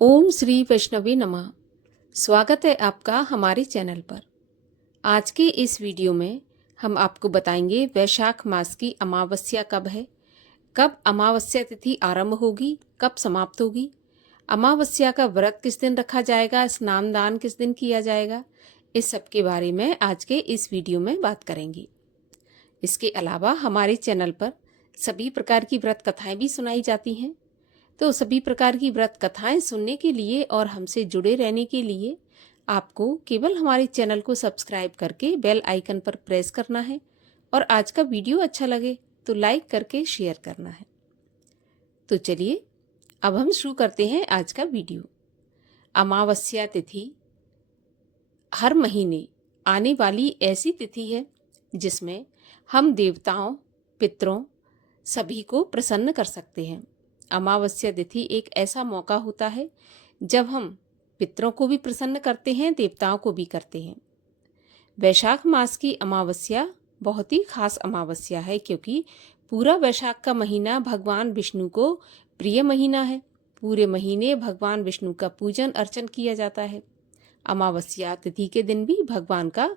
ओम श्री वैष्णवी नमः। स्वागत है आपका हमारे चैनल पर। आज के इस वीडियो में हम आपको बताएंगे वैशाख मास की अमावस्या कब है, कब अमावस्या तिथि आरंभ होगी, कब समाप्त होगी, अमावस्या का व्रत किस दिन रखा जाएगा, स्नान दान किस दिन किया जाएगा। इस सब के बारे में आज के इस वीडियो में बात करेंगे। इसके अलावा हमारे चैनल पर सभी प्रकार की व्रत कथाएं भी सुनाई जाती हैं। तो सभी प्रकार की व्रत कथाएं सुनने के लिए और हमसे जुड़े रहने के लिए आपको केवल हमारे चैनल को सब्सक्राइब करके बेल आइकन पर प्रेस करना है और आज का वीडियो अच्छा लगे तो लाइक करके शेयर करना है। तो चलिए अब हम शुरू करते हैं आज का वीडियो। अमावस्या तिथि हर महीने आने वाली ऐसी तिथि है जिसमें हम देवताओं, पितरों सभी को प्रसन्न कर सकते हैं। अमावस्या तिथि एक ऐसा मौका होता है जब हम पितरों को भी प्रसन्न करते हैं, देवताओं को भी करते हैं। वैशाख मास की अमावस्या बहुत ही खास अमावस्या है क्योंकि पूरा वैशाख का महीना भगवान विष्णु को प्रिय महीना है। पूरे महीने भगवान विष्णु का पूजन अर्चन किया जाता है। अमावस्या तिथि के दिन भी भगवान का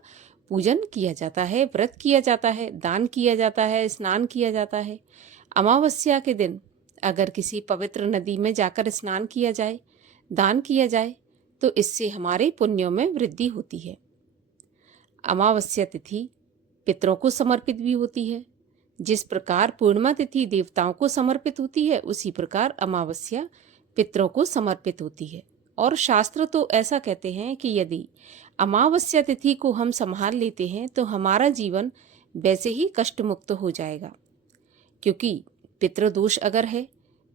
पूजन किया जाता है, व्रत किया जाता है, दान किया जाता है, स्नान किया जाता है। अमावस्या के दिन अगर किसी पवित्र नदी में जाकर स्नान किया जाए, दान किया जाए तो इससे हमारे पुण्यों में वृद्धि होती है। अमावस्या तिथि पितरों को समर्पित भी होती है। जिस प्रकार पूर्णिमा तिथि देवताओं को समर्पित होती है उसी प्रकार अमावस्या पितरों को समर्पित होती है। और शास्त्र तो ऐसा कहते हैं कि यदि अमावस्या तिथि को हम संभाल लेते हैं तो हमारा जीवन वैसे ही कष्ट मुक्त हो जाएगा। क्योंकि पितृदोष अगर है,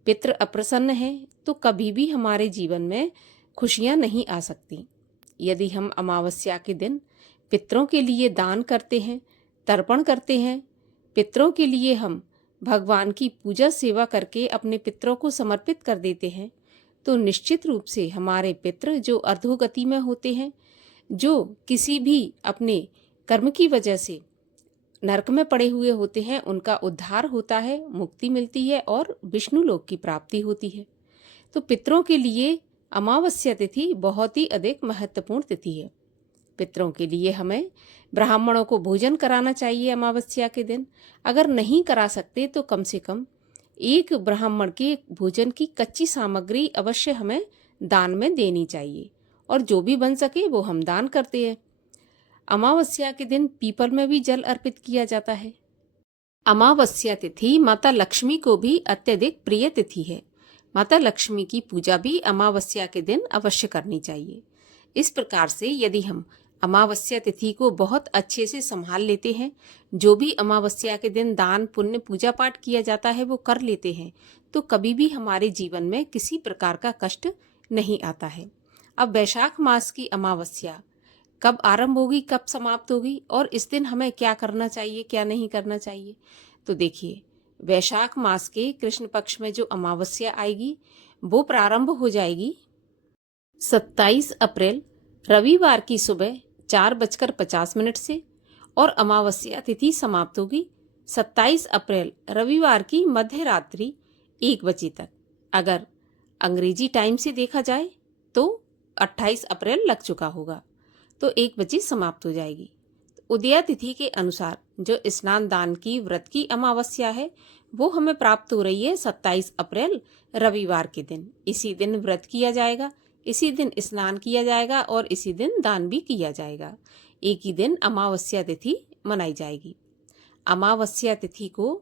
पितृ अप्रसन्न है तो कभी भी हमारे जीवन में खुशियां नहीं आ सकती। यदि हम अमावस्या के दिन पितरों के लिए दान करते हैं, तर्पण करते हैं, पितरों के लिए हम भगवान की पूजा सेवा करके अपने पितरों को समर्पित कर देते हैं तो निश्चित रूप से हमारे पितृ जो अधोगति में होते हैं, जो किसी भी अपने कर्म की वजह से नरक में पड़े हुए होते हैं, उनका उद्धार होता है, मुक्ति मिलती है और विष्णु लोक की प्राप्ति होती है। तो पितरों के लिए अमावस्या तिथि बहुत ही अधिक महत्वपूर्ण तिथि है। पितरों के लिए हमें ब्राह्मणों को भोजन कराना चाहिए अमावस्या के दिन। अगर नहीं करा सकते तो कम से कम एक ब्राह्मण के भोजन की कच्ची सामग्री अवश्य हमें दान में देनी चाहिए और जो भी बन सके वो हम दान करते हैं। अमावस्या के दिन पीपल में भी जल अर्पित किया जाता है। अमावस्या तिथि माता लक्ष्मी को भी अत्यधिक प्रिय तिथि है। माता लक्ष्मी की पूजा भी अमावस्या के दिन अवश्य करनी चाहिए। इस प्रकार से यदि हम अमावस्या तिथि को बहुत अच्छे से संभाल लेते हैं, जो भी अमावस्या के दिन दान पुण्य पूजा पाठ किया जाता है वो कर लेते हैं तो कभी भी हमारे जीवन में किसी प्रकार का कष्ट नहीं आता है। अब वैशाख मास की अमावस्या कब आरंभ होगी, कब समाप्त होगी और इस दिन हमें क्या करना चाहिए, क्या नहीं करना चाहिए। तो देखिए, वैशाख मास के कृष्ण पक्ष में जो अमावस्या आएगी वो प्रारंभ हो जाएगी 27 अप्रैल रविवार की सुबह 4:50 से और अमावस्या तिथि समाप्त होगी 27 अप्रैल रविवार की मध्य रात्रि 1 बजे तक। अगर अंग्रेजी टाइम से देखा जाए तो 28 अप्रैल लग चुका होगा तो 1 बजे समाप्त हो जाएगी। उदया तिथि के अनुसार जो स्नान दान की व्रत की अमावस्या है वो हमें प्राप्त हो रही है 27 अप्रैल रविवार के दिन। इसी दिन व्रत किया जाएगा, इसी दिन स्नान किया जाएगा और इसी दिन दान भी किया जाएगा। एक ही दिन अमावस्या तिथि मनाई जाएगी। अमावस्या तिथि को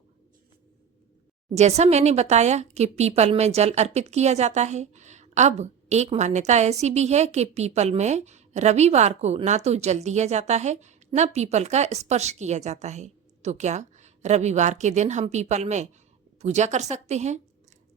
जैसा मैंने बताया कि पीपल में जल अर्पित किया जाता है। अब एक मान्यता ऐसी भी है कि पीपल में रविवार को ना तो जल दिया जाता है ना पीपल का स्पर्श किया जाता है। तो क्या रविवार के दिन हम पीपल में पूजा कर सकते हैं?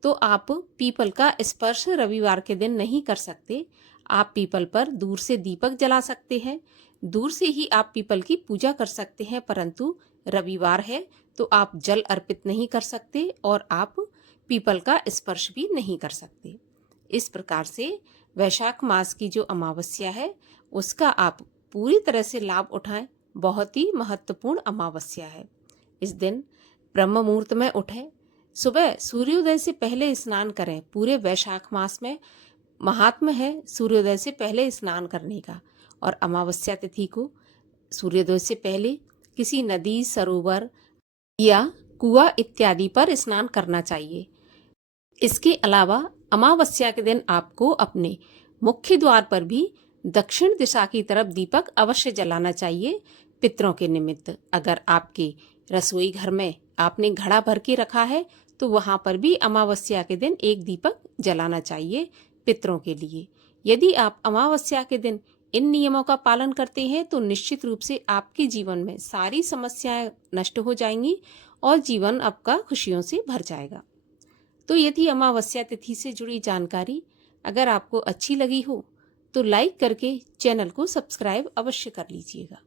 तो आप पीपल का स्पर्श रविवार के दिन नहीं कर सकते। आप पीपल पर दूर से दीपक जला सकते हैं, दूर से ही आप पीपल की पूजा कर सकते हैं, परंतु रविवार है तो आप जल अर्पित नहीं कर सकते और आप पीपल का स्पर्श भी नहीं कर सकते। इस प्रकार से वैशाख मास की जो अमावस्या है उसका आप पूरी तरह से लाभ उठाएं। बहुत ही महत्वपूर्ण अमावस्या है। इस दिन ब्रह्म मुहूर्त में उठें, सुबह सूर्योदय से पहले स्नान करें। पूरे वैशाख मास में महात्म्य है सूर्योदय से पहले स्नान करने का, और अमावस्या तिथि को सूर्योदय से पहले किसी नदी, सरोवर या कुआं इत्यादि पर स्नान करना चाहिए। इसके अलावा अमावस्या के दिन आपको अपने मुख्य द्वार पर भी दक्षिण दिशा की तरफ दीपक अवश्य जलाना चाहिए पितरों के निमित्त। अगर आपके रसोई घर में आपने घड़ा भर के रखा है तो वहां पर भी अमावस्या के दिन एक दीपक जलाना चाहिए पितरों के लिए। यदि आप अमावस्या के दिन इन नियमों का पालन करते हैं तो निश्चित रूप से आपके जीवन में सारी समस्याएं नष्ट हो जाएंगी और जीवन आपका खुशियों से भर जाएगा। तो यदि अमावस्या तिथि से जुड़ी जानकारी अगर आपको अच्छी लगी हो तो लाइक करके चैनल को सब्सक्राइब अवश्य कर लीजिएगा।